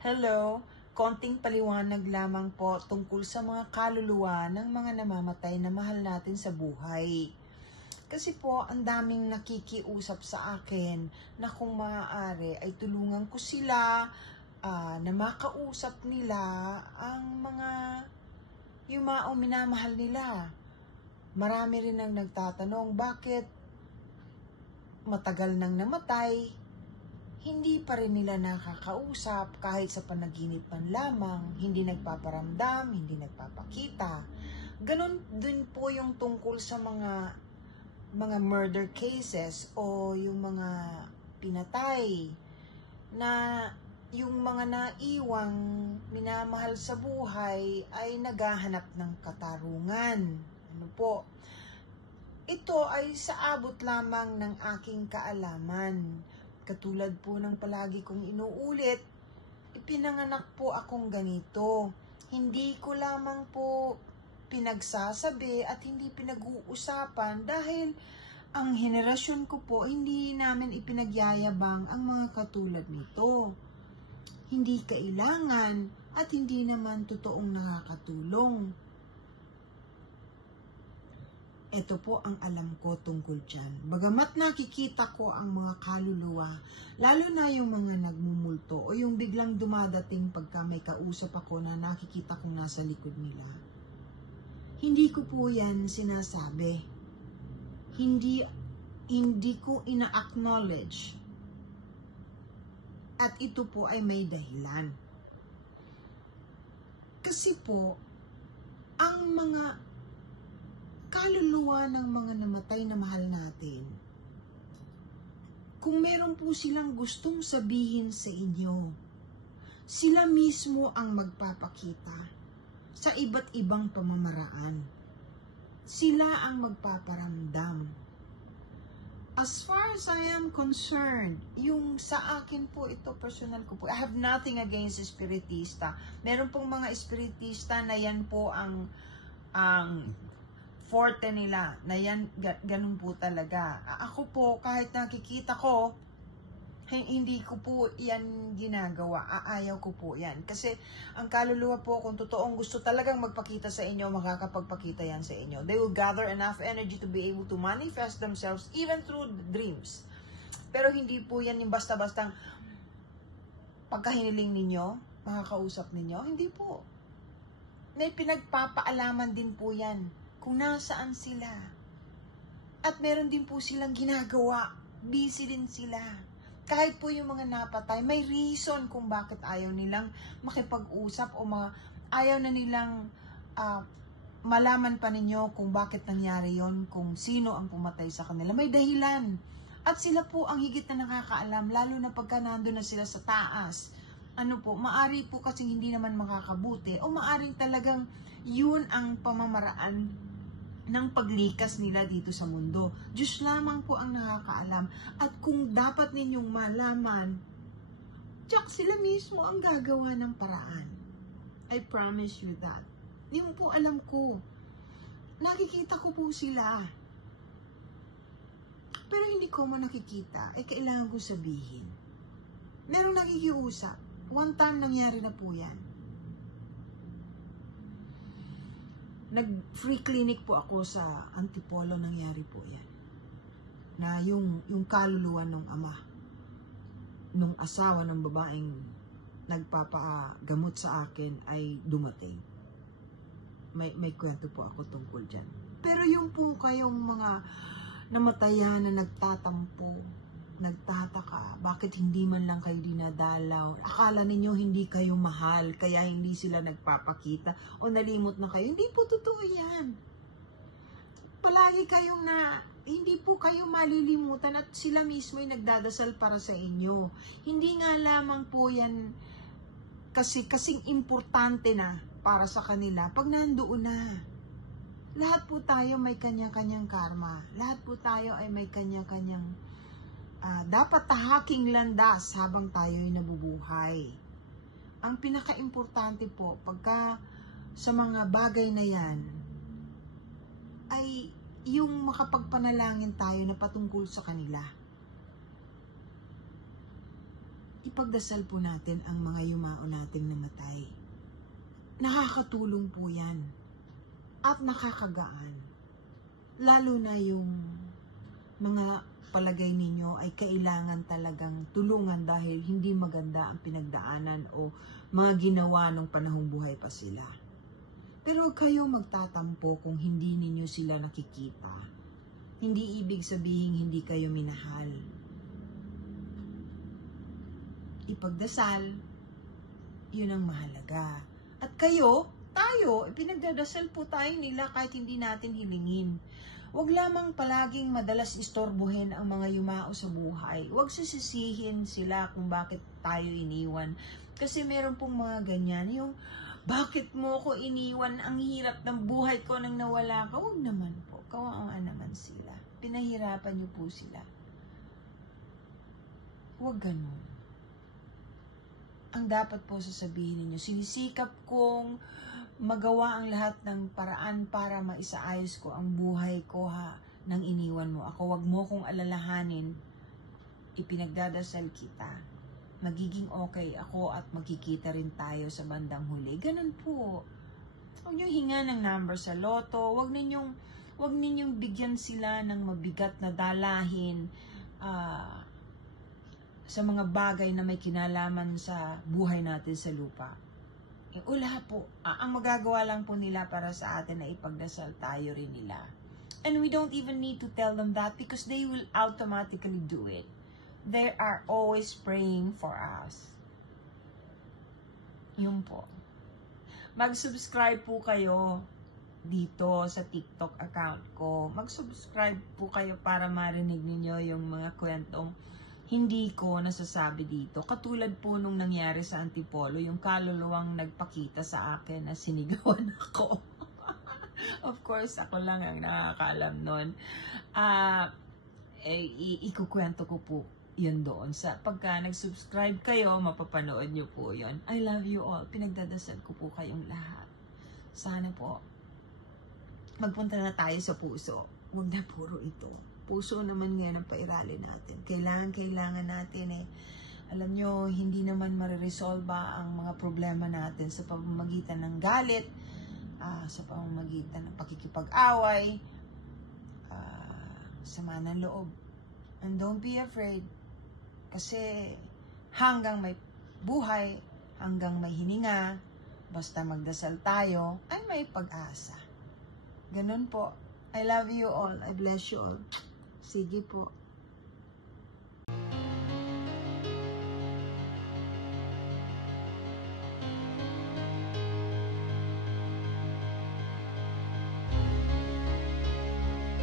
Hello, konting paliwanag lamang po tungkol sa mga kaluluwa ng mga namamatay na mahal natin sa buhay. Kasi po, ang daming nakikiusap sa akin na kung maaari ay tulungan ko sila na makausap nila ang mga yumaong minamahal nila. Marami rin ang nagtatanong, bakit matagal nang namatay, hindi pa rin nila nakakausap kahit sa panaginip man lamang, hindi nagpaparamdam, hindi nagpapakita. Ganon din po yung tungkol sa mga murder cases o yung mga pinatay na yung mga naiwang minamahal sa buhay ay naghahanap ng katarungan. Ano po? Ito ay sa abot lamang ng aking kaalaman. Katulad po ng palagi kong inuulit, ipinanganak po akong ganito. Hindi ko lamang po pinagsasabi at hindi pinag-uusapan dahil ang henerasyon ko po, hindi namin ipinagyayabang ang mga katulad nito. Hindi kailangan at hindi naman totoong nakakatulong. Ito po ang alam ko tungkol dyan. Bagamat nakikita ko ang mga kaluluwa, lalo na yung mga nagmumulto o yung biglang dumadating pagka may kausap ako na nakikita kong nasa likod nila. Hindi ko po yan sinasabi. Hindi ko ina-acknowledge. At ito po ay may dahilan. Kasi po, ang mga kaluluwa ng mga namatay na mahal natin, kung meron po silang gustong sabihin sa inyo, sila mismo ang magpapakita sa iba't ibang pamamaraan. Sila ang magpaparamdam. As far as I am concerned, yung sa akin po, ito personal ko po, I have nothing against espiritista. Meron pong mga espiritista na yan po ang forte nila, na yan, ganun po talaga. Ako po, kahit nakikita ko, hindi ko po yan ginagawa. Aayaw ko po yan. Kasi ang kaluluwa po, kung totoong gusto talagang magpakita sa inyo, makakapagpakita yan sa inyo. They will gather enough energy to be able to manifest themselves even through dreams. Pero hindi po yan yung basta-bastang pagkahiniling ninyo, makakausap ninyo. Hindi po. May pinagpapaalaman din po yan kung nasaan sila. At meron din po silang ginagawa. Busy din sila. Kahit po yung mga napatay, may reason kung bakit ayaw nilang makipag-usap o ayaw na nilang malaman pa ninyo kung bakit nangyari yon, kung sino ang pumatay sa kanila. May dahilan. At sila po ang higit na nakakaalam, lalo na pagka nandun na sila sa taas. Ano po, maari po kasi hindi naman makakabuti o maaring talagang yun ang pamamaraan ng paglikas nila dito sa mundo. Diyos lamang po ang nakakaalam. At kung dapat ninyong malaman, tsak sila mismo ang gagawa ng paraan. I promise you that. Yung po alam ko. Nakikita ko po sila. Pero hindi ko man nakikita, kailangan ko sabihin. Merong nakikiusap. One time nangyari na po yan. Nag-free clinic po ako sa Antipolo, nangyari po yan. Na yung kaluluwa ng ama, nung asawa ng babaeng nagpapagamot sa akin ay dumating. May kwento po ako tungkol dyan. Pero yung po kayong mga namatayan na nagtatampo, nagtataka, bakit hindi man lang kayo dinadalaw? Akala ninyo hindi kayo mahal, kaya hindi sila nagpapakita o nalimot na kayo. Hindi po totoo yan. Palagi kayong hindi po kayo malilimutan at sila mismo ay nagdadasal para sa inyo. Hindi nga lamang po yan kasing importante na para sa kanila pag nandoon na. Lahat po tayo may kanya-kanyang karma. Lahat po tayo ay may kanya-kanyang dapat tahaking landas habang tayo'y nabubuhay. Ang pinaka-importante po, pagka sa mga bagay na yan, ay yung makapagpanalangin tayo na patungkol sa kanila. ipagdasal po natin ang mga yumao nating namatay. Nakakatulong po yan. At nakakagaan. Lalo na yung mga palagay ninyo ay kailangan talagang tulungan dahil hindi maganda ang pinagdaanan o mga ginawa nung panahong buhay pa sila. Pero huwag kayo magtatampo kung hindi ninyo sila nakikita. Hindi ibig sabihin hindi kayo minahal. Ipagdasal, yun ang mahalaga. At kayo, tayo, ipinagdadasal po tayo nila kahit hindi natin hilingin. Huwag lamang palaging madalas istorbohin ang mga yumao sa buhay. Huwag sisisihin sila kung bakit tayo iniwan. Kasi meron pong mga ganyan, yung bakit mo ko iniwan, ang hirap ng buhay ko nang nawala ka. Huwag naman po, kawawa naman sila. Pinahirapan niyo po sila. Huwag ganun. Ang dapat po sasabihin ninyo, sinisikap kong magawa ang lahat ng paraan para maisaayos ko ang buhay ko nang iniwan mo. Ako, wag mo kong alalahanin, ipinagdadasal kita. Magiging okay ako at magkikita rin tayo sa bandang huli. Ganun po. Huwag niyong hinga ng number sa loto. Huwag ninyong bigyan sila ng mabigat na dalahin sa mga bagay na may kinalaman sa buhay natin sa lupa. Wala po. Ang magagawa lang po nila para sa atin na ipagdasal tayo rin nila. And we don't even need to tell them that because they will automatically do it. They are always praying for us. Yun po. Mag-subscribe po kayo dito sa TikTok account ko. Mag-subscribe po kayo para marinig ninyo yung mga kwentong hindi ko nasasabi dito. Katulad po nung nangyari sa Antipolo, yung kaluluwang nagpakita sa akin na sinigawan ako. Of course, ako lang ang nakakaalam nun. Ikukwento ko po yun doon. Pagka nag-subscribe kayo, mapapanood nyo po yun. I love you all. Pinagdadasal ko po kayong lahat. Sana po, magpunta na tayo sa puso. Huwag na puro ito. Puso naman nga ng pairali natin. Kailangan natin Alam nyo, hindi naman mariresolba ang mga problema natin sa pamamagitan ng galit, sa pamamagitan ng pakikipag-away, sama ng loob. And don't be afraid. Kasi hanggang may buhay, hanggang may hininga, basta magdasal tayo, ay may pag-asa. Ganun po. I love you all. I bless you all. Sige po.